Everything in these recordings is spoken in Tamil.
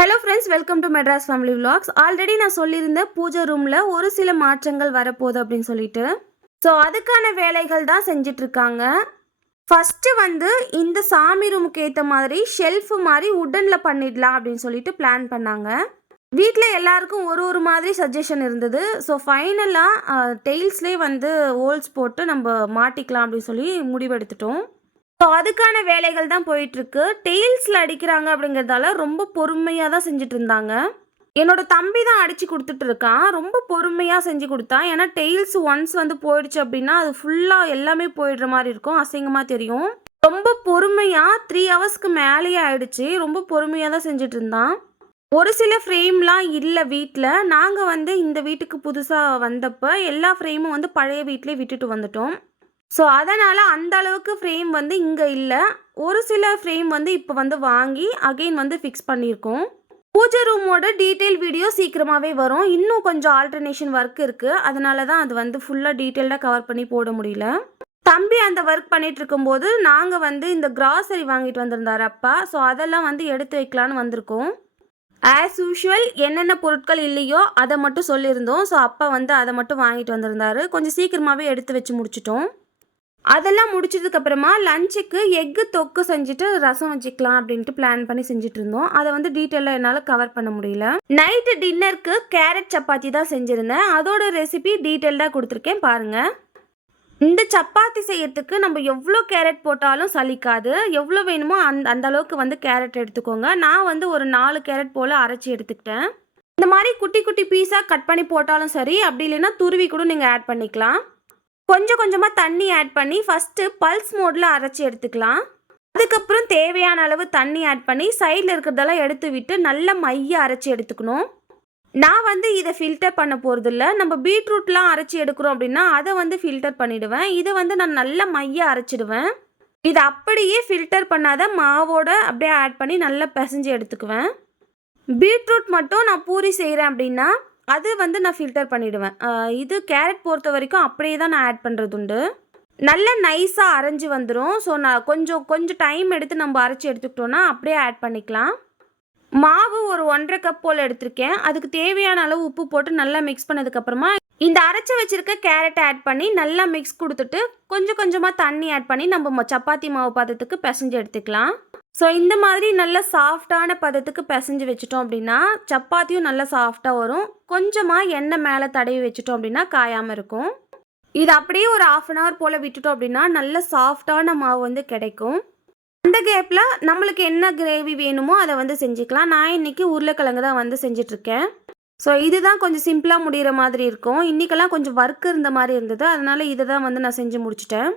Hello friends, welcome to Madras family vlogs. Already நான் சொல்லியிருந்தேன் பூஜை ரூமில் ஒரு சில மாற்றங்கள் வரப்போகுது அப்படின்னு சொல்லிட்டு. ஸோ அதுக்கான வேலைகள் தான் செஞ்சிட்ருக்காங்க. ஃபஸ்ட்டு வந்து இந்த சாமி ரூமுக்கு ஏற்ற மாதிரி ஷெல்ஃபு மாதிரி உட்டனில் பண்ணிடலாம் அப்படின்னு சொல்லிட்டு பிளான் பண்ணாங்க. வீட்டில் எல்லாருக்கும் ஒரு ஒரு மாதிரி சஜஷன் இருந்தது. ஸோ ஃபைனலாக டெய்ல்ஸ்லேயே வந்து ஹோல்ஸ் போட்டு நம்ம மாட்டிக்கலாம் அப்படின்னு சொல்லி முடிவெடுத்துட்டோம். ஸோ அதுக்கான வேலைகள் தான் போயிட்டுருக்கு. டெய்ல்ஸில் அடிக்கிறாங்க அப்படிங்கிறதால ரொம்ப பொறுமையாக தான் செஞ்சுட்டு இருந்தாங்க. என்னோட தம்பி தான் அடித்து கொடுத்துட்ருக்கான். ரொம்ப பொறுமையாக செஞ்சு கொடுத்தான். ஏன்னா டெய்ல்ஸ் ஒன்ஸ் வந்து போயிடுச்சு அப்படின்னா அது ஃபுல்லாக எல்லாமே போயிடுற மாதிரி இருக்கும், அசிங்கமாக தெரியும். ரொம்ப பொறுமையாக 3 ஹவர்ஸ்க்கு மேலேயே ஆயிடுச்சு. ரொம்ப பொறுமையாக தான் செஞ்சுட்டு இருந்தான். ஒரு சில ஃப்ரேம்லாம் இல்லை வீட்டில். நாங்கள் வந்து இந்த வீட்டுக்கு புதுசாக வந்தப்போ எல்லா ஃப்ரேமும் வந்து பழைய வீட்டிலே விட்டுட்டு வந்துட்டோம். ஸோ அதனால் அந்த அளவுக்கு ஃப்ரேம் வந்து இங்கே இல்லை. ஒரு சில ஃப்ரேம் வந்து இப்போ வந்து வாங்கி அகெயின் வந்து ஃபிக்ஸ் பண்ணியிருக்கோம். பூஜை ரூமோட டீட்டெயில் வீடியோ சீக்கிரமாகவே வரும். இன்னும் கொஞ்சம் ஆல்டர்னேஷன் ஒர்க் இருக்குது. அதனால தான் அது வந்து ஃபுல்லாக டீட்டெயில்டாக கவர் பண்ணி போட முடியல. தம்பி அந்த ஒர்க் பண்ணிகிட்டு இருக்கும்போது நாங்கள் வந்து இந்த கிராசரி வாங்கிட்டு வந்திருந்தார் அப்பா. ஸோ அதெல்லாம் வந்து எடுத்து வைக்கலான்னு வந்திருக்கோம். ஆஸ் யூஷுவல் என்னென்ன பொருட்கள் இல்லையோ அதை மட்டும் சொல்லியிருந்தோம். ஸோ அப்பா வந்து அதை மட்டும் வாங்கிட்டு வந்திருந்தார். கொஞ்சம் சீக்கிரமாகவே எடுத்து வச்சு முடிச்சிட்டோம். அதெல்லாம் முடிச்சதுக்கப்புறமா லஞ்சுக்கு எக்கு தொக்கு செஞ்சுட்டு ரசம் வச்சுக்கலாம் அப்படின்ட்டு பிளான் பண்ணி செஞ்சுட்டு இருந்தோம். அதை வந்து டீட்டெயிலாக என்னால் கவர் பண்ண முடியல. நைட்டு டின்னருக்கு கேரட் சப்பாத்தி தான் செஞ்சுருந்தேன். அதோட ரெசிபி டீட்டெயில்டாக கொடுத்துருக்கேன் பாருங்கள். இந்த சப்பாத்தி செய்யறதுக்கு நம்ம எவ்வளோ கேரட் போட்டாலும் சலிக்காது. எவ்வளோ வேணுமோ அந்த அளவுக்கு வந்து கேரட் எடுத்துக்கோங்க. நான் வந்து ஒரு 4 கேரட் போல் அரைச்சி எடுத்துக்கிட்டேன். இந்த மாதிரி குட்டி குட்டி பீஸாக கட் பண்ணி போட்டாலும் சரி, அப்படி இல்லைன்னா துருவி கூட நீங்கள் ஆட் பண்ணிக்கலாம். கொஞ்சம் கொஞ்சமாக தண்ணி ஆட் பண்ணி ஃபஸ்ட்டு பல்ஸ் மோடில் அரைச்சி எடுத்துக்கலாம். அதுக்கப்புறம் தேவையான அளவு தண்ணி ஆட் பண்ணி சைடில் இருக்கிறதெல்லாம் எடுத்து விட்டு நல்லா மைய அரைச்சி எடுத்துக்கணும். நான் வந்து இதை ஃபில்டர் பண்ண போகிறதில்ல. நம்ம பீட்ரூட்லாம் அரைச்சி எடுக்கிறோம் அப்படின்னா அதை வந்து ஃபில்டர் பண்ணிவிடுவேன். இதை வந்து நான் நல்லா மைய அரைச்சிடுவேன். இதை அப்படியே ஃபில்டர் பண்ணாத மாவோடு அப்படியே ஆட் பண்ணி நல்லா பிசைஞ்சு எடுத்துக்குவேன். பீட்ரூட் மட்டும் நான் பூரி செய்கிறேன் அப்படின்னா அது வந்து நான் ஃபில்டர் பண்ணிவிடுவேன். இது கேரட் பொறுத்த வரைக்கும் அப்படியே தான் நான் ஆட் பண்ணுறது உண்டு. நல்ல நைஸாக அரைஞ்சி வந்துடும். ஸோ நான் கொஞ்சம் டைம் எடுத்து நம்ம அரைச்சி எடுத்துக்கிட்டோன்னா அப்படியே ஆட் பண்ணிக்கலாம். மாவு ஒரு 1.5 கப் போல் எடுத்திருக்கேன். அதுக்கு தேவையான அளவு உப்பு போட்டு நல்லா மிக்ஸ் பண்ணதுக்கப்புறமா இந்த அரைச்சி வச்சுருக்க கேரட்டை ஆட் பண்ணி நல்லா மிக்ஸ் கொடுத்துட்டு கொஞ்சம் கொஞ்சமாக தண்ணி ஆட் பண்ணி நம்ம சப்பாத்தி மாவு பதத்துக்கு பிசைஞ்சு எடுத்துக்கலாம். ஸோ இந்த மாதிரி நல்ல சாஃப்டான பதத்துக்கு பிசைஞ்சு வச்சிட்டோம் அப்படின்னா சப்பாத்தியும் நல்லா சாஃப்டாக வரும். கொஞ்சமாக எண்ணெய் மேலே தடவி வச்சிட்டோம் அப்படின்னா காயாமல் இருக்கும். இது அப்படியே ஒரு 1/2 அன் ஹவர் போல் விட்டுட்டோம் அப்படின்னா நல்ல சாஃப்டான மாவு வந்து கிடைக்கும். அந்த கேப்பில் நம்மளுக்கு என்ன கிரேவி வேணுமோ அதை வந்து செஞ்சுக்கலாம். நான் இன்றைக்கி உருளைக்கிழங்கு தான் வந்து செஞ்சிட்ருக்கேன். ஸோ இதுதான் கொஞ்சம் சிம்பிளாக முடிகிற மாதிரி இருக்கும். இன்றைக்கெல்லாம் கொஞ்சம் ஒர்க் இருந்த மாதிரி இருந்தது. அதனால் இதை தான் வந்து நான் செஞ்சு முடிச்சிட்டேன்.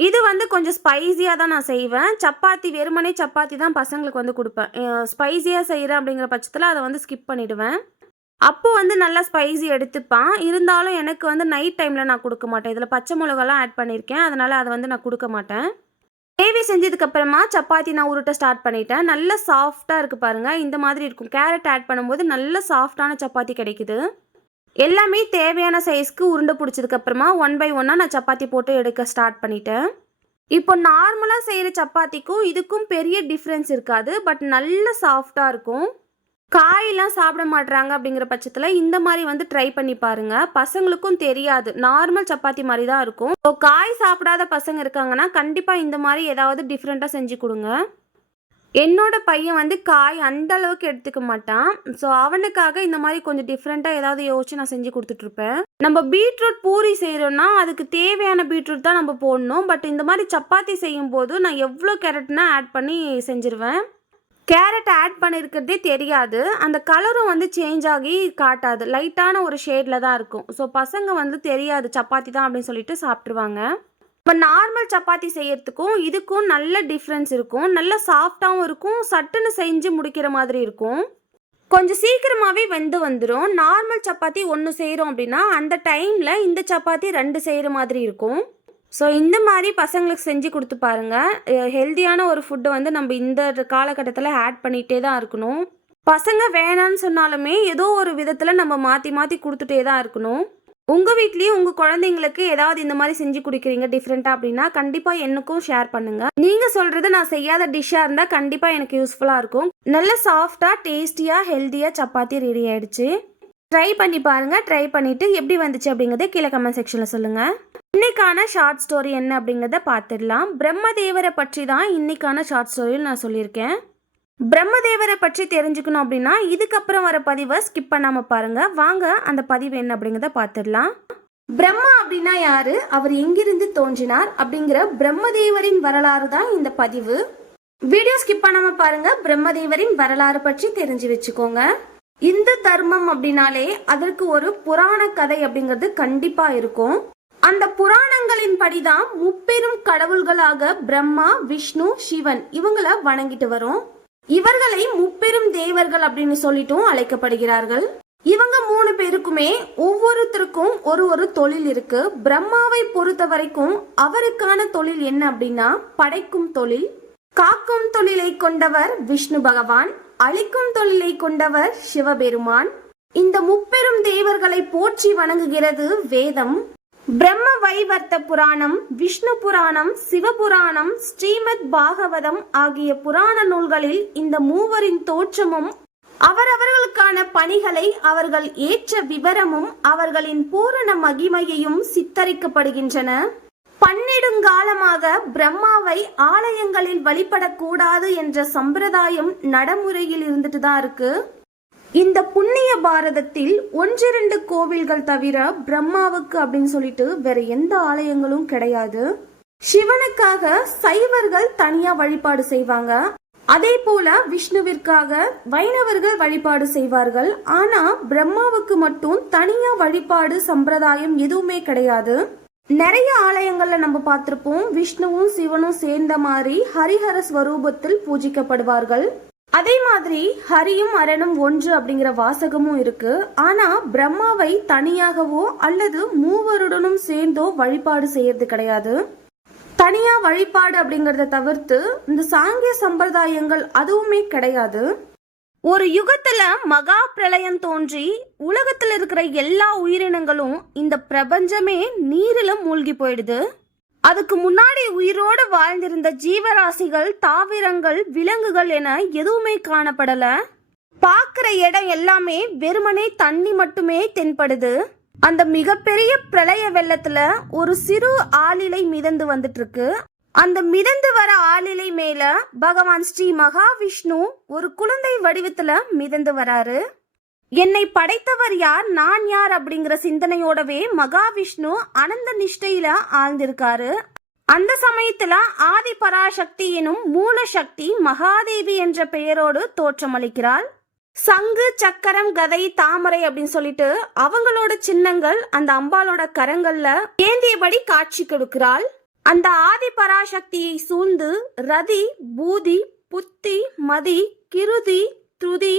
இது வந்து கொஞ்சம் ஸ்பைஸியாக தான் நான் செய்வேன். சப்பாத்தி வெறுமனே சப்பாத்தி தான் பசங்களுக்கு வந்து கொடுப்பேன். ஸ்பைஸியாக செய்கிறேன் அப்படிங்கிற பட்சத்தில் அதை வந்து ஸ்கிப் பண்ணிவிடுவேன். அப்போது வந்து நல்லா ஸ்பைஸி எடுத்துப்பான். இருந்தாலும் எனக்கு வந்து நைட் டைமில் நான் கொடுக்க மாட்டேன். இதில் பச்சை மிளகாலாம் ஆட் பண்ணியிருக்கேன். அதனால் அதை வந்து நான் கொடுக்க மாட்டேன். கிரேவி செஞ்சதுக்கப்புறமா சப்பாத்தி நான் உருட்ட ஸ்டார்ட் பண்ணிட்டேன். நல்ல சாஃப்டாக இருக்குது பாருங்கள். இந்த மாதிரி இருக்கும். கேரட் ஆட் பண்ணும்போது நல்ல சாஃப்டான சப்பாத்தி கிடைக்குது. எல்லாமே தேவையான சைஸ்க்கு உருண்டை பிடிச்சதுக்கப்புறமா 1 பை 1 நான் சப்பாத்தி போட்டு எடுக்க ஸ்டார்ட் பண்ணிட்டேன். இப்போ நார்மலாக செய்கிற சப்பாத்திக்கும் இதுக்கும் பெரிய டிஃப்ரென்ஸ் இருக்காது. பட் நல்ல சாஃப்டாக இருக்கும். காயெல்லாம் சாப்பிட மாட்டுறாங்க அப்படிங்கிற பட்சத்தில் இந்த மாதிரி வந்து ட்ரை பண்ணி பாருங்கள். பசங்களுக்கும் தெரியாது, நார்மல் சப்பாத்தி மாதிரி தான் இருக்கும். ஸோ காய் சாப்பிடாத பசங்க இருக்காங்கன்னா கண்டிப்பாக இந்த மாதிரி ஏதாவது டிஃப்ரெண்ட்டாக செஞ்சு கொடுங்க. என்னோட பையன் வந்து காய் அந்த அளவுக்கு எடுத்துக்க மாட்டான். ஸோ அவனுக்காக இந்த மாதிரி கொஞ்சம் டிஃப்ரெண்ட்டாக ஏதாவது யோசிச்சு நான் செஞ்சு கொடுத்துட்ருப்பேன். நம்ம பீட்ரூட் பூரி செய்கிறோன்னா அதுக்கு தேவையான பீட்ரூட் தான் நம்ம போடணும். பட் இந்த மாதிரி சப்பாத்தி செய்யும்போது நான் எவ்வளோ கேரட்னா ஆட் பண்ணி செஞ்சுருவேன். கேரட் ஆட் பண்ணியிருக்கிறதே தெரியாது. அந்த கலரும் வந்து சேஞ்ச் ஆகி காட்டாது. லைட்டான ஒரு ஷேடில் தான் இருக்கும். ஸோ பசங்க வந்து தெரியாது சப்பாத்தி தான் அப்படின்னு சொல்லிட்டு சாப்பிட்ருவாங்க. இப்போ நார்மல் சப்பாத்தி செய்யறதுக்கும் இதுக்கும் நல்ல டிஃப்ரென்ஸ் இருக்கும். நல்ல சாஃப்டாகவும் இருக்கும். சட்டுன்னு செஞ்சு முடிக்கிற மாதிரி இருக்கும். கொஞ்சம் சீக்கிரமாகவே வெந்து வந்துடும். நார்மல் சப்பாத்தி 1 செய்கிறோம் அப்படின்னா அந்த டைமில் இந்த சப்பாத்தி 2 செய்கிற மாதிரி இருக்கும். ஸோ இந்த மாதிரி பசங்களுக்கு செஞ்சு கொடுத்து பாருங்கள். ஹெல்த்தியான ஒரு ஃபுட்டை வந்து நம்ம இந்த காலகட்டத்தில் ஆட் பண்ணிகிட்டே தான் இருக்கணும். பசங்க வேணான்னு சொன்னாலுமே ஏதோ ஒரு விதத்தில் நம்ம மாற்றி மாற்றி கொடுத்துட்டே தான் இருக்கணும். உங்கள் வீட்லேயும் உங்கள் குழந்தைங்களுக்கு ஏதாவது இந்த மாதிரி செஞ்சு கொடுக்குறீங்க டிஃப்ரெண்ட்டாக அப்படின்னா கண்டிப்பாக எனக்கும் ஷேர் பண்ணுங்கள். நீங்கள் சொல்கிறது நான் செய்யாத டிஷ்ஷாக இருந்தால் கண்டிப்பாக எனக்கு யூஸ்ஃபுல்லாக இருக்கும். நல்ல சாஃப்டாக டேஸ்டியாக ஹெல்த்தியாக சப்பாத்தி ரெடி ஆகிடுச்சு. ட்ரை பண்ணி பாருங்கள். ட்ரை பண்ணிவிட்டு எப்படி வந்துச்சு அப்படிங்கிறத கீழே கமெண்ட் செக்ஷனில் சொல்லுங்கள். இன்னைக்கான ஷார்ட் ஸ்டோரி என்ன அப்படிங்கிறத பார்த்துடலாம். பிரம்மதேவரை பற்றி தான் இன்னைக்கான ஷார்ட் ஸ்டோரியில் நான் சொல்லியிருக்கேன். பிரம்மதேவரை பற்றி தெரிஞ்சுக்கணும் அப்படின்னா இதுக்கப்புறம் வர பதிவை ஸ்கிப் பண்ணாமல் பாருங்கள். வாங்க அந்த பதிவு என்ன அப்படிங்கிறத பார்த்துடலாம். பிரம்மா அப்படின்னா யாரு, அவர் எங்கிருந்து தோன்றினார் அப்படிங்கிற பிரம்மதேவரின் வரலாறு தான் இந்த பதிவு. வீடியோ ஸ்கிப் பண்ணாமல் பாருங்க. பிரம்மதேவரின் வரலாறு பற்றி தெரிஞ்சு வச்சுக்கோங்க. இந்து தர்மம் அப்படின்னாலே அதற்கு ஒரு புராண கதை அப்படிங்கிறது கண்டிப்பா இருக்கும். அந்த புராணங்களின் படிதான் முப்பெரும் கடவுள்களாக பிரம்மா, விஷ்ணு, சிவன் இவங்களை வணங்கிட்டு வரும். இவர்களை முப்பெரும் தேவர்கள் அப்படின்னு சொல்லிட்டும் அழைக்கப்படுகிறார்கள். இவங்க 3 பேருக்குமே ஒவ்வொருத்தருக்கும் ஒரு தொழில் இருக்கு. பிரம்மாவை பொறுத்த வரைக்கும் அவருக்கான தொழில் என்ன அப்படின்னா படைக்கும் தொழில். காக்கும் தொழிலை கொண்டவர் விஷ்ணு பகவான், அழிக்கும் தொழிலை கொண்டவர் சிவபெருமான். இந்த முப்பெரும் தேவர்களை போற்றி வணங்குகிறது வேதம். பிரம்ம வைவர்த்த புராணம், விஷ்ணு புராணம், சிவபுராணம், ஸ்ரீமத் பாகவதம் ஆகிய புராண நூல்களில் இந்த மூவரின் தோற்றமும் அவரவர்களுக்கான பணிகளை அவர்கள் ஏற்ற விவரமும் அவர்களின் பூரண மகிமையையும் சித்தரிக்கப்படுகின்றன. பன்னெடுங்காலமாக பிரம்மாவை ஆலயங்களில் வழிபடக்கூடாது என்ற சம்பிரதாயம் நடைமுறையில் இருந்துட்டு தான் இருக்கு. இந்த புண்ணிய பாரதத்தில் 1-2 கோவில்கள் தவிர பிரம்மாவுக்கு அப்படின்னு சொல்லிட்டு வேற எந்த ஆலயங்களும் கிடையாது. சிவனுக்காக சைவர்கள் தனியா வழிபாடு செய்வாங்க. அதே போல விஷ்ணுவிற்காக வைணவர்கள் வழிபாடு செய்வார்கள். ஆனா பிரம்மாவுக்கு மட்டும் தனியா வழிபாடு சம்பிரதாயம் எதுவுமே கிடையாது. நிறைய ஆலயங்கள்ல நம்ம பார்த்திருப்போம் விஷ்ணுவும் சிவனும் சேர்ந்த மாதிரி ஹரிஹர ஸ்வரூபத்தில் பூஜிக்கப்படுவார்கள். அதே மாதிரி ஹரியும் அரணும் ஒன்று அப்படிங்கிற வாசகமும் இருக்கு. ஆனா பிரம்மாவை தனியாகவோ அல்லது மூவருடனும் சேர்ந்தோ வழிபாடு செய்யறது கிடையாது. தனியா வழிபாடு அப்படிங்கறத தவிர்த்து இந்த சாங்கிய சம்பிரதாயங்கள் அதுவுமே கிடையாது. ஒரு யுகத்துல மகா பிரளயம் தோன்றி உலகத்துல இருக்கிற எல்லா உயிரினங்களும் இந்த பிரபஞ்சமே நீரில மூழ்கி போயிடுது. அதுக்கு முன்னாடி உயிரோடு வாழ்ந்திருந்த ஜீவராசிகள், தாவரங்கள், விலங்குகள் என எதுவுமே காணப்படல. பார்க்கிற இடம் எல்லாமே வெறுமனே தண்ணி மட்டுமே தென்படுது. அந்த மிகப்பெரிய பிரளய வெள்ளத்துல ஒரு சிறு ஆளிலை மிதந்து வந்துட்டு இருக்கு. அந்த மிதந்து வர ஆளிலை மேல பகவான் ஸ்ரீ மகாவிஷ்ணு ஒரு குழந்தை வடிவத்துல மிதந்து வராரு. என்னை படைத்தவர் யார், நான் யார் அப்படிங்கிற சிந்தனையோடவே மகாவிஷ்ணு அனந்த நிஷ்டையில ஆழ்ந்திருக்காரு. அந்த சமயத்துல ஆதி பராசக்தி எனும் மூல சக்தி மகாதேவி என்ற பெயரோடு தோற்றமளிக்கிறாள். சங்கு, சக்கரம், கதை, தாமரை அப்படின்னு சொல்லிட்டு அவங்களோட சின்னங்கள் அந்த அம்பாலோட கரங்கள்ல ஏந்தியபடி காட்சி கொடுக்கிறாள். அந்த ஆதி பராசக்தியை சூழ்ந்து ரதி, பூதி, புத்தி, மதி, கிருதி, துதி,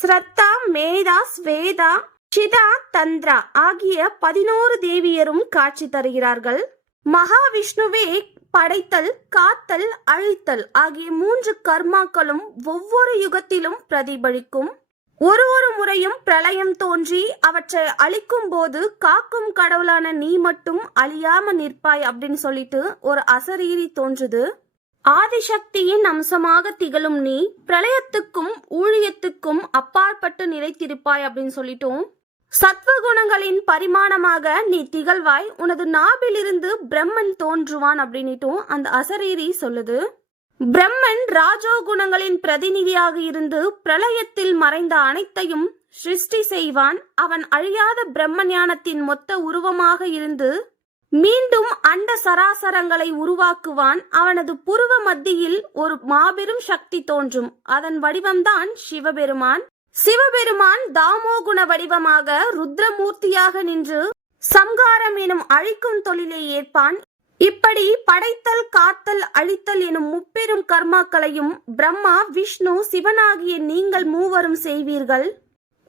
ஸ்ரத்தா, மேதா, ஸ்வேதா, சிதா, தந்திரா ஆகிய 11 தேவியரும் காட்சி தருகிறார்கள். மகாவிஷ்ணுவே படைத்தல், காத்தல், அழித்தல் ஆகிய 3 கர்மாக்களும் ஒவ்வொரு யுகத்திலும் பிரதிபலிக்கும். ஒரு முறையும் பிரளயம் தோன்றி அவற்றை அழிக்கும் போது காக்கும் கடவுளான நீ மட்டும் அழியாம நிற்பாய் அப்படின்னு சொல்லிட்டு ஒரு அசரீரி தோன்றுது. ஆதிசக்தியின் அம்சமாக திகழும் நீ பிரளயத்துக்கும் ஊழியத்துக்கும் அப்பாற்பட்டு நிலைத்திருப்பாய் அப்படின்னு சொல்லிட்டோம். சத்வகுணங்களின் பரிமாணமாக நீ திகழ்வாய், உனது நாபிலிருந்து பிரம்மன் தோன்றுவான் அப்படின்னுட்டும் அந்த அசரீரி சொல்லுது. பிரம்மன் ராஜோகுணங்களின் பிரதிநிதியாக இருந்து பிரளயத்தில் மறைந்த அனைத்தையும் சிருஷ்டி செய்வான். அவன் அழியாத பிரம்ம ஞானத்தின் மொத்த உருவமாக இருந்து மீண்டும் அண்ட சராசரங்களை உருவாக்குவான். அவனது புருவ மத்தியில் ஒரு மாபெரும் சக்தி தோன்றும். அதன் வடிவம்தான் சிவபெருமான். சிவபெருமான் தாமோகுண வடிவமாக ருத்ரமூர்த்தியாக நின்று சம்காரம் எனும் அழிக்கும் தொழிலை ஏற்பான். இப்படி படைத்தல், காத்தல், அழித்தல் எனும் முப்பெரும் கர்மாக்களையும் பிரம்மா, விஷ்ணு, சிவனாகிய நீங்கள் மூவரும் செய்வீர்கள்.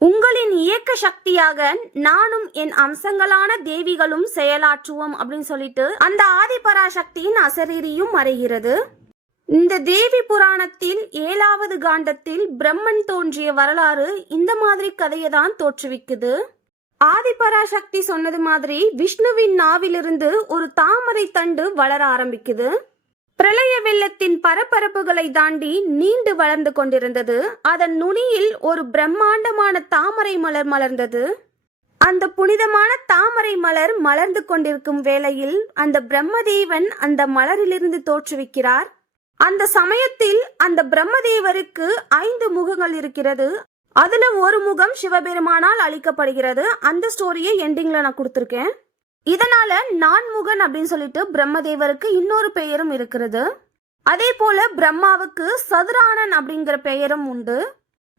உங்களின் இயக்க சக்தியாக நானும் என் அம்சங்களான தேவிகளும் செயலாற்றுவோம் அப்படின்னு சொல்லிட்டு அந்த ஆதிபராசக்தியின் அசரீரியும் மறைகிறது. இந்த தேவி புராணத்தில் 7வது காண்டத்தில் பிரம்மன் தோன்றிய வரலாறு இந்த மாதிரி கதையை தான் தோற்றுவிக்குது. ஆதிபராசக்தி சொன்னது மாதிரி விஷ்ணுவின் நாவிலிருந்து ஒரு தாமரை தண்டு வளர ஆரம்பிக்குது. பிரளய வெள்ளத்தின் பரபரப்புகளை தாண்டி நீண்டு வளர்ந்து கொண்டிருந்தது. அதன் நுனியில் ஒரு பிரம்மாண்டமான தாமரை மலர் மலர்ந்தது. அந்த புனிதமான தாமரை மலர் மலர்ந்து கொண்டிருக்கும் வேளையில் அந்த பிரம்மதேவன் அந்த மலரிலிருந்து தோற்றுவிக்கிறார். அந்த சமயத்தில் அந்த பிரம்மதேவருக்கு 5 முகங்கள் இருக்கிறது. அதுல ஒரு முகம் சிவபெருமானால் அளிக்கப்படுகிறது. அந்த ஸ்டோரியை எண்டிங்ல நான் கொடுத்துருக்கேன். இதனால நான்முகன் அப்படின்னு சொல்லிட்டு பிரம்மதேவருக்கு இன்னொரு பெயரும் இருக்கிறது. அதே போல பிரம்மாவுக்கு சதுரானன் அப்படிங்கிற பெயரும் உண்டு.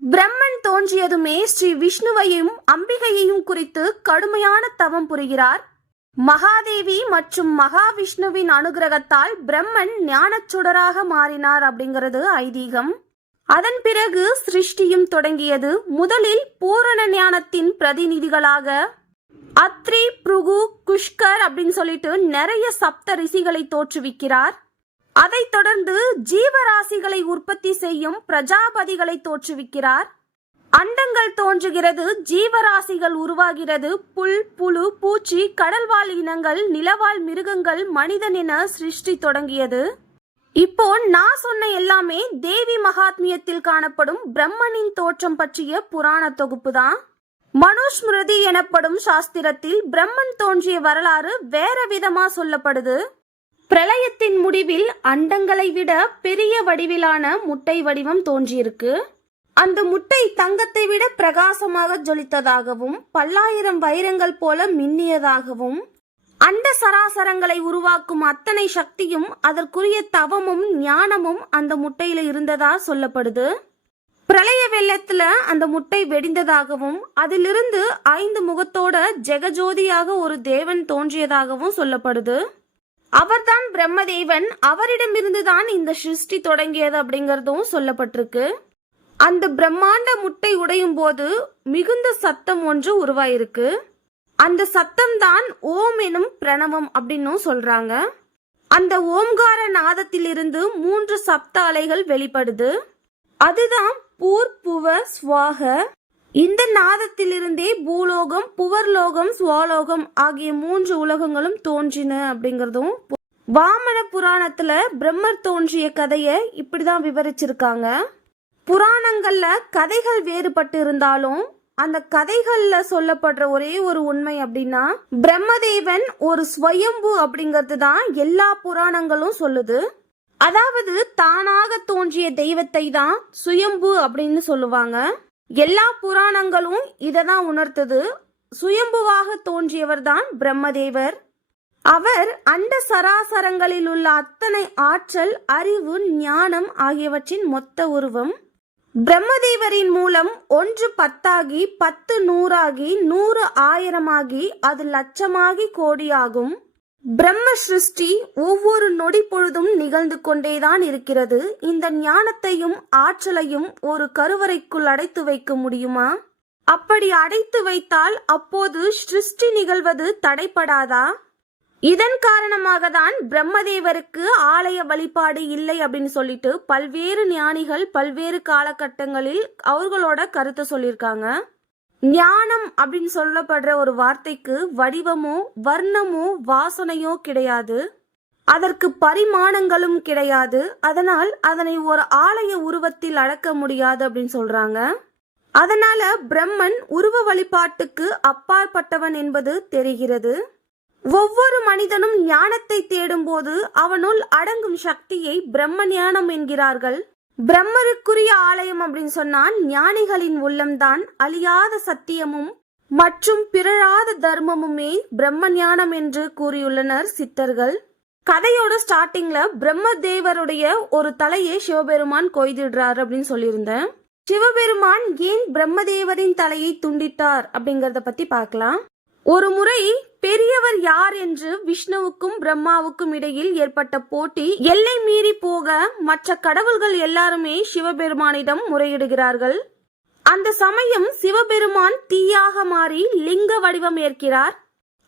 பிரம்மன் தோன்றியதுமே ஸ்ரீ விஷ்ணுவையும் அம்பிகையையும் குறித்து கடுமையான தவம் புரிகிறார். மகாதேவி மற்றும் மகாவிஷ்ணுவின் அனுகிரகத்தால் பிரம்மன் ஞானச்சுடராக மாறினார் அப்படிங்கிறது ஐதீகம். அதன் பிறகு சிருஷ்டியும் தொடங்கியது. முதலில் பூரண ஞானத்தின் பிரதிநிதிகளாக அத்ரி, புருகு, குஷ்கர் அப்படின்னு சொல்லிட்டு நிறைய சப்த ரிஷிகளை தோற்றுவிக்கிறார். அதைத் தொடர்ந்து ஜீவராசிகளை உற்பத்தி செய்யும் பிரஜாபதிகளை தோற்றுவிக்கிறார். அண்டங்கள் தோன்றுகிறது, ஜீவராசிகள் உருவாகிறது. புல், புழு, பூச்சி, கடல்வாழ் இனங்கள், நிலவாழ் மிருகங்கள், மனிதன் என சிருஷ்டி தொடங்கியது. இப்போ நான் சொன்ன எல்லாமே தேவி மகாத்மியத்தில் காணப்படும் பிரம்மனின் தோற்றம் பற்றிய புராண தொகுப்பு தான். மனுஸ்மிருதி எனப்படும் சாஸ்திரத்தில் பிரம்மன் தோன்றிய வரலாறு வேற விதமா சொல்லப்படுது. பிரளயத்தின் முடிவில் அண்டங்களை விட பெரிய வடிவிலான முட்டை வடிவம் தோன்றியிருக்கு. அந்த முட்டை தங்கத்தை விட பிரகாசமாக ஜொலித்ததாகவும் 10,000 வைரங்கள் போல மின்னியதாகவும், அண்ட சராசரங்களை உருவாக்கும் அத்தனை சக்தியும் அதற்குரிய தவமும் ஞானமும் அந்த முட்டையில இருந்ததா சொல்லப்படுது. பிரளய வெள்ளத்துல அந்த முட்டை வெடிந்ததாகவும் அதிலிருந்து 5 முகத்தோட ஜெகஜோதியாக ஒரு தேவன் தோன்றியதாகவும் சொல்லப்படுது. அவர்தான் பிரம்மதேவன். அவரிடமிருந்துதான் இந்த சிருஷ்டி தொடங்கியது அப்படிங்கறதும் சொல்லப்பட்டிருக்கு. அந்த பிரம்மாண்ட முட்டை உடையும் போது மிகுந்த சத்தம் ஒன்று உருவாயிருக்கு. அந்த சத்தம் தான் ஓம் எனும் பிரணவம் அப்படின்னும் சொல்றாங்க. அந்த ஓம்கார நாதத்திலிருந்து 3 சப்த அலைகள் வெளிப்படுது. அதுதான் பூர், புவ, ஸ்வாக. இந்த நாதத்திலிருந்தே பூலோகம், புவர்லோகம், ஸ்வாலோகம் ஆகிய 3 உலகங்களும் தோன்றின அப்படிங்கறதும். வாமன புராணத்துல பிரம்மர் தோன்றிய கதைய இப்படிதான் விவரிச்சிருக்காங்க. புராணங்கள்ல கதைகள் வேறுபட்டு இருந்தாலும் அந்த கதைகள்ல சொல்லப்படுற ஒரே ஒரு உண்மை அப்படின்னா பிரம்மதேவன் ஒரு ஸ்வயம்பு அப்படிங்கிறது தான் எல்லா புராணங்களும் சொல்லுது. அதாவது தானாக தோன்றிய தெய்வத்தை தான் சுயம்பு அப்படின்னு சொல்லுவாங்க. எல்லா புராணங்களும் இததான் உணர்த்துது. சுயம்புவாக தோன்றியவர் தான் பிரம்மதேவர். அவர் அண்ட சராசரங்களில் உள்ள அத்தனை ஆற்றல், அறிவு, ஞானம் ஆகியவற்றின் மொத்த உருவம். பிரம்மதேவரின் மூலம் 1 10 10 100 100 1000 அது லட்சமாகி கோடியாகும். பிரம்ம சிருஷ்டி ஒவ்வொரு நொடி பொழுதும் நிகழ்ந்து கொண்டேதான் இருக்கிறது. இந்த ஞானத்தையும் ஆற்றலையும் ஒரு கருவறைக்குள் அடைத்து வைக்க முடியுமா? அப்படி அடைத்து வைத்தால் அப்போது சிருஷ்டி நிகழ்வது தடைப்படாதா? இதன் காரணமாக தான் பிரம்மதேவருக்கு ஆலய வழிபாடு இல்லை அப்படின்னு சொல்லிட்டு பல்வேறு ஞானிகள் பல்வேறு காலகட்டங்களில் அவர்களோட கருத்தை சொல்லியிருக்காங்க. ஞானம் அப்படின்னு சொல்லப்படுற ஒரு வார்த்தைக்கு வடிவமோ வர்ணமோ வாசனையோ கிடையாது. அதற்கு பரிமாணங்களும் கிடையாது. அதனால் அதனை ஒரு ஆலய உருவத்தில் அடக்க முடியாது அப்படின்னு சொல்றாங்க. அதனால பிரம்மன் உருவ வழிபாட்டுக்கு அப்பாற்பட்டவன் என்பது தெரிகிறது. ஒவ்வொரு மனிதனும் ஞானத்தை தேடும் போது அவனுள் அடங்கும் சக்தியை பிரம்ம ஞானம் என்கிறார்கள். பிரம்மருக்குரிய ஆலயம் அப்படின்னு சொன்னா ஞானிகளின் உள்ளம்தான். அழியாத சத்தியமும் மற்றும் பிறழாத தர்மமுமே பிரம்ம ஞானம் என்று கூறியுள்ளனர் சித்தர்கள். கதையோட ஸ்டார்டிங்ல பிரம்மதேவருடைய ஒரு தலையை சிவபெருமான் கொய்திடுறார் அப்படின்னு சொல்லியிருந்தேன். சிவபெருமான் ஏன் பிரம்மதேவரின் தலையை துண்டித்தார் அப்படிங்கறத பத்தி பார்க்கலாம். ஒரு முறை பெரியவர் யார் என்று விஷ்ணுவுக்கும் பிரம்மாவுக்கும் இடையில் ஏற்பட்ட போட்டி எல்லை மீறி போக மற்ற கடவுள்கள் எல்லாருமே சிவபெருமானிடம் முறையிடுகிறார்கள். அந்த சமயம் சிவபெருமான் தீயாக மாறி லிங்க வடிவம் ஏற்கிறார்.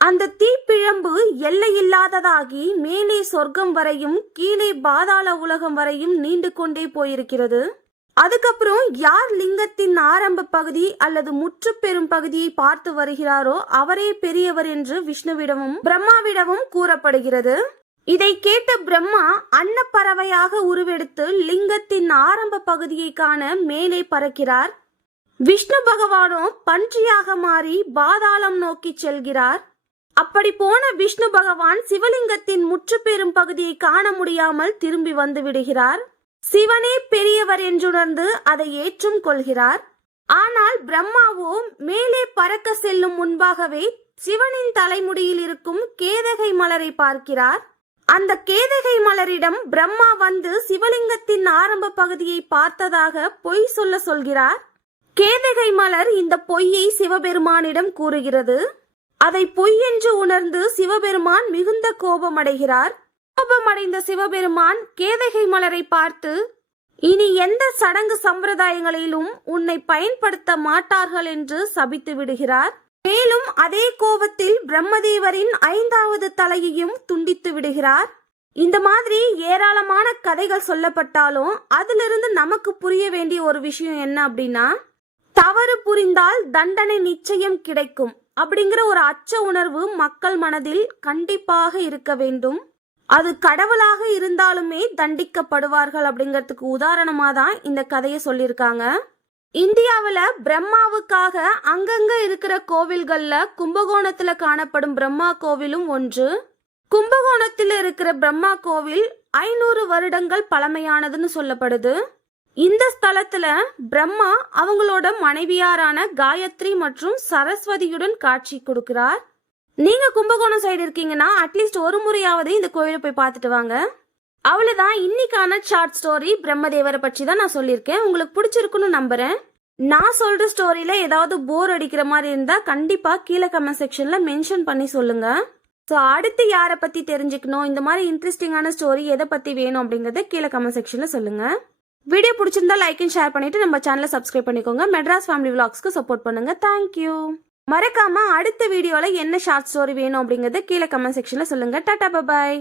அந்த தீப்பிழம்பு எல்லையில்லாததாகி மேலே சொர்க்கம் வரையும் கீழே பாதாள உலகம் வரையும் நீண்டு கொண்டே போயிருக்கிறது. அதுக்கப்புறம் யார் லிங்கத்தின் ஆரம்ப பகுதி அல்லது முற்று பெறும் பகுதியை பார்த்து வருகிறாரோ அவரே பெரியவர் என்று விஷ்ணுவிடமும் பிரம்மாவிடமும் கூறப்படுகிறது. இதை கேட்ட பிரம்மா அன்னப்பறவையாக உருவெடுத்து லிங்கத்தின் ஆரம்ப பகுதியை காண மேலே பறக்கிறார். விஷ்ணு பகவானோ பன்றியாக மாறி பாதாளம் நோக்கி செல்கிறார். அப்படி போன விஷ்ணு பகவான் சிவலிங்கத்தின் முற்று பெறும் பகுதியை காண முடியாமல் திரும்பி வந்து விடுகிறார். சிவனே பெரியவர் என்றுணர்ந்து அதை ஏற்றும் கொள்கிறார். ஆனால் பிரம்மாவோ மேலே பறக்க செல்லும் முன்பாகவே சிவனின் தலைமுடியில் இருக்கும் கேதகை மலரை பார்க்கிறார். அந்த கேதகை மலரிடம் பிரம்மா வந்து சிவலிங்கத்தின் ஆரம்ப பகுதியை பார்த்ததாக பொய் சொல்கிறார். கேதகை மலர் இந்த பொய்யை சிவபெருமானிடம் கூறுகிறது. அதை பொய் என்று உணர்ந்து சிவபெருமான் மிகுந்த கோபமடைகிறார். கோபமடைந்த சிவபெருமான் கேதகை மலரை பார்த்து, இனி எந்த சடங்கு சம்பிரதாயங்களிலும் உன்னை பயன்படுத்த மாட்டார்கள் என்று சபித்து விடுகிறார். மேலும் அதே கோபத்தில் பிரம்மதேவரின் 5வது தலையையும் துண்டித்து விடுகிறார். இந்த மாதிரி ஏராளமான கதைகள் சொல்லப்பட்டாலும் அதிலிருந்து நமக்கு புரிய வேண்டிய ஒரு விஷயம் என்ன அப்படின்னா, தவறு புரிந்தால் தண்டனை நிச்சயம் கிடைக்கும் அப்படிங்கிற ஒரு அச்ச உணர்வு மக்கள் மனதில் கண்டிப்பாக இருக்க வேண்டும். அது கடவுளாக இருந்தாலுமே தண்டிக்கப்படுவார்கள் அப்படிங்கிறதுக்கு உதாரணமாக தான் இந்த கதையை சொல்லியிருக்காங்க. இந்தியாவில் பிரம்மாவுக்காக அங்கங்க இருக்கிற கோவில்கள்ல கும்பகோணத்துல காணப்படும் பிரம்மா கோவிலும் ஒன்று. கும்பகோணத்தில் இருக்கிற பிரம்மா கோவில் 500 வருடங்கள் பழமையானதுன்னு சொல்லப்படுது. இந்த ஸ்தலத்துல பிரம்மா அவங்களோட மனைவியாரான காயத்ரி மற்றும் சரஸ்வதியுடன் காட்சி கொடுக்கிறார். நீங்க கும்பகோணம் சைடு இருக்கீங்கன்னா அட்லீஸ்ட் ஒரு முறையாவது இந்த கோயிலை போய் பார்த்துட்டு வாங்க. அவ்வளவுதான், இன்னைக்கான ஷார்ட் ஸ்டோரி பிரம்மதேவரை பற்றி தான் நான் சொல்லியிருக்கேன். உங்களுக்கு பிடிச்சிருக்குன்னு நம்புறேன். நான் சொல்ற ஸ்டோரியில ஏதாவது போர் அடிக்கிற மாதிரி இருந்தா கண்டிப்பா கீழே கமெண்ட் செக்ஷன்ல மென்ஷன் பண்ணி சொல்லுங்க. ஸோ அடுத்து யாரை பத்தி தெரிஞ்சுக்கணும், இந்த மாதிரி இன்ட்ரெஸ்டிங்கான ஸ்டோரி எதை பத்தி வேணும் அப்படிங்கறத கீழே கமெண்ட் செக்ஷன்ல சொல்லுங்க. வீடியோ பிடிச்சிருந்தா லைக் அண்ட் ஷேர் பண்ணிட்டு நம்ம சேனலை சப்ஸ்கிரைப் பண்ணிக்கோங்க. மெட்ராஸ் ஃபேமிலி விலாக்ஸ்க்கு சப்போர்ட் பண்ணுங்க. தேங்க்யூ. மறக்காம அடுத்த வீடியோல என்ன ஷார்ட் ஸ்டோரி வேணும் அப்படிங்கறத கீழே கமெண்ட் செக்ஷன்ல சொல்லுங்க. Tata, bye bye.